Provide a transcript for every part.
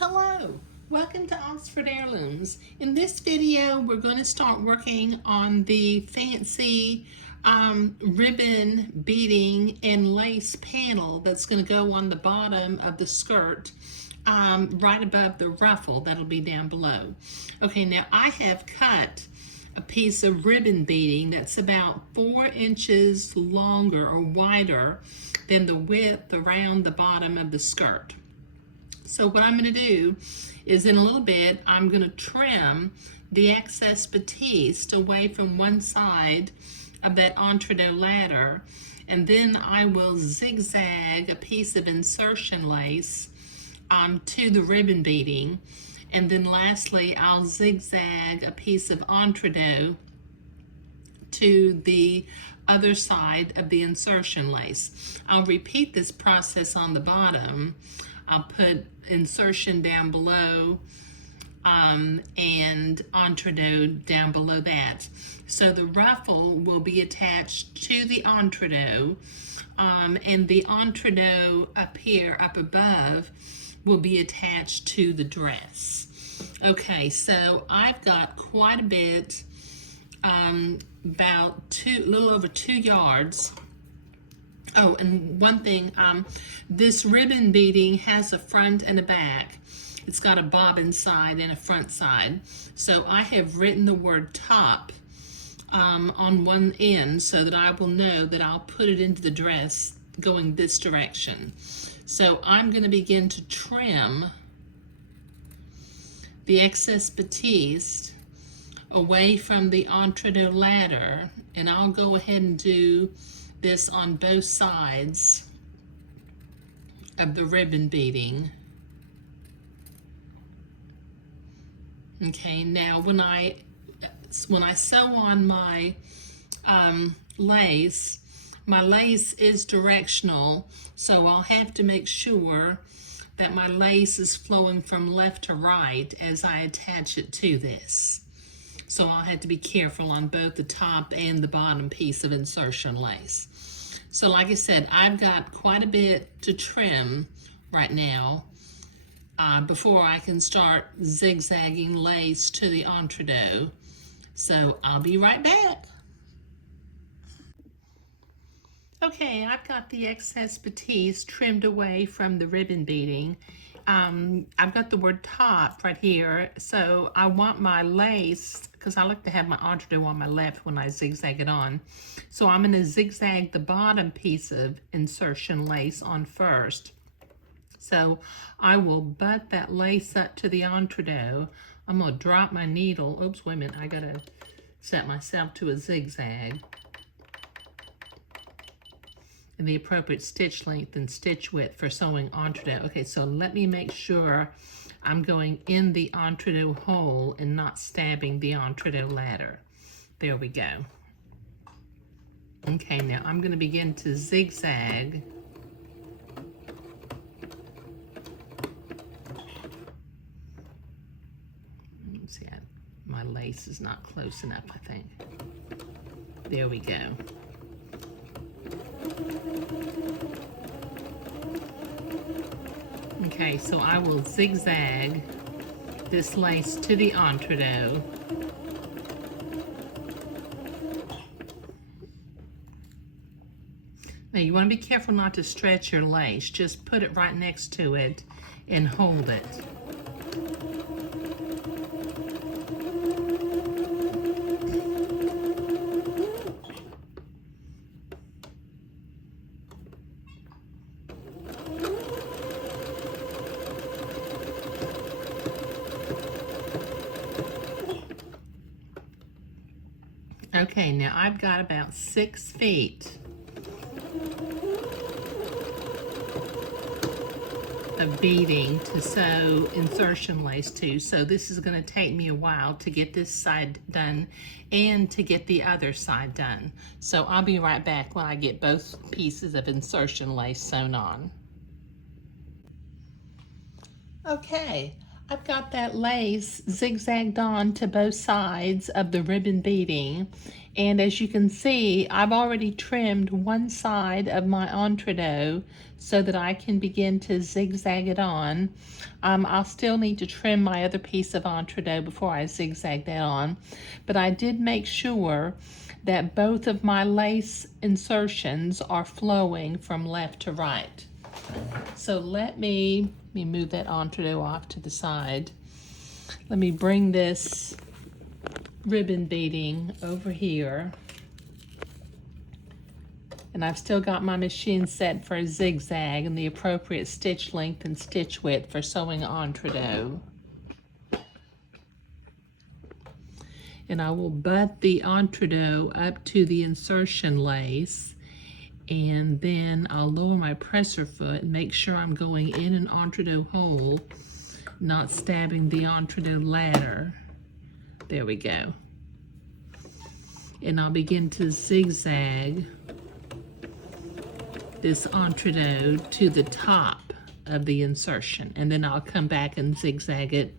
Hello, welcome to Oxford Heirlooms. In this video, we're going to start working on the fancy ribbon beading and lace panel that's going to go on the bottom of the skirt right above the ruffle that'll be down below. Okay, now I have cut a piece of ribbon beading that's about 4 inches longer or wider than the width around the bottom of the skirt. So what I'm going to do is in a little bit, I'm going to trim the excess batiste away from one side of that entredeux ladder, and then I will zigzag a piece of insertion lace to the ribbon beading, and then lastly I'll zigzag a piece of entredeux to the other side of the insertion lace. I'll repeat this process on the bottom. I'll put insertion down below and entredeux down below that. So the ruffle will be attached to the entredeux, and the entredeux up here, up above, will be attached to the dress. Okay, so I've got quite a bit, about a little over 2 yards. Oh, and one thing, this ribbon beading has a front and a back. It's got a bobbin side and a front side. So I have written the word top on one end so that I will know that I'll put it into the dress going this direction. So I'm going to begin to trim the excess batiste away from the entredeux ladder, and I'll go ahead and do this on both sides of the ribbon beading. Okay, now when I sew on my lace, my lace is directional, so I'll have to make sure that my lace is flowing from left to right as I attach it to this. So I'll have to be careful on both the top and the bottom piece of insertion lace. So like I said, I've got quite a bit to trim right now before I can start zigzagging lace to the entredeux. So I'll be right back. Okay, I've got the excess batiste trimmed away from the ribbon beading. I've got the word top right here, so I want my lace, because I like to have my entredeux on my left when I zigzag it on. So I'm going to zigzag the bottom piece of insertion lace on first. So I will butt that lace up to the entredeux. I'm going to drop my needle. Oops, wait a minute, I got to set myself to a zigzag. And the appropriate stitch length and stitch width for sewing entredeux. Okay, so let me make sure I'm going in the entredeux hole and not stabbing the entredeux ladder. There we go. Okay, now I'm going to begin to zigzag. Let's see, my lace is not close enough, I think. There we go. Okay, so I will zigzag this lace to the entredeux. Now you want to be careful not to stretch your lace. Just put it right next to it and hold it. Okay, now I've got about 6 feet of beading to sew insertion lace to, so this is going to take me a while to get this side done and to get the other side done. So I'll be right back when I get both pieces of insertion lace sewn on. Okay, I've got that lace zigzagged on to both sides of the ribbon beading, and as you can see, I've already trimmed one side of my entredot so that I can begin to zigzag it on. I'll still need to trim my other piece of entredot before I zigzag that on, but I did make sure that both of my lace insertions are flowing from left to right. So let me move that entredot off to the side. Let me bring this ribbon beading over here. And I've still got my machine set for a zigzag and the appropriate stitch length and stitch width for sewing entredot. And I will butt the entredot up to the insertion lace, and then I'll lower my presser foot and make sure I'm going in an entredot hole, not stabbing the entredot ladder. There we go. And I'll begin to zigzag this entredot to the top of the insertion, and then I'll come back and zigzag it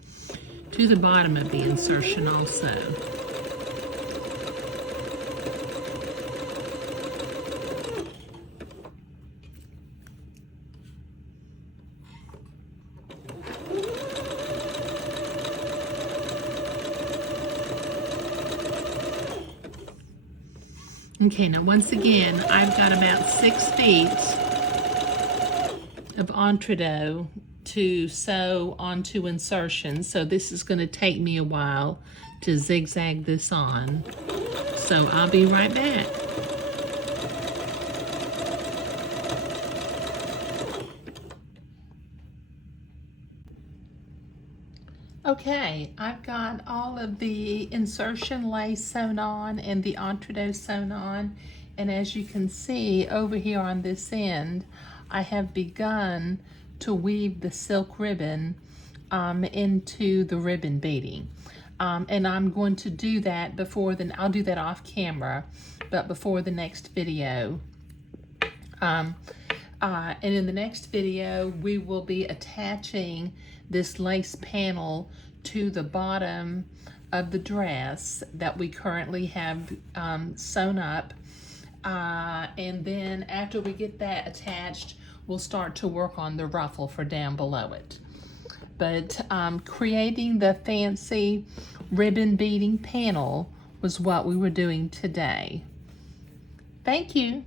to the bottom of the insertion also. Okay, now once again, I've got about 6 feet of entredot to sew onto insertion, so this is going to take me a while to zigzag this on. So I'll be right back. Okay, I've got all of the insertion lace sewn on and the entredot sewn on, and as you can see over here on this end, I have begun to weave the silk ribbon into the ribbon beading. And I'm going to do that I'll do that off camera, but before the next video. And in the next video, we will be attaching this lace panel to the bottom of the dress that we currently have sewn up. And then after we get that attached, we'll start to work on the ruffle for down below it. But creating the fancy ribbon beading panel was what we were doing today. Thank you.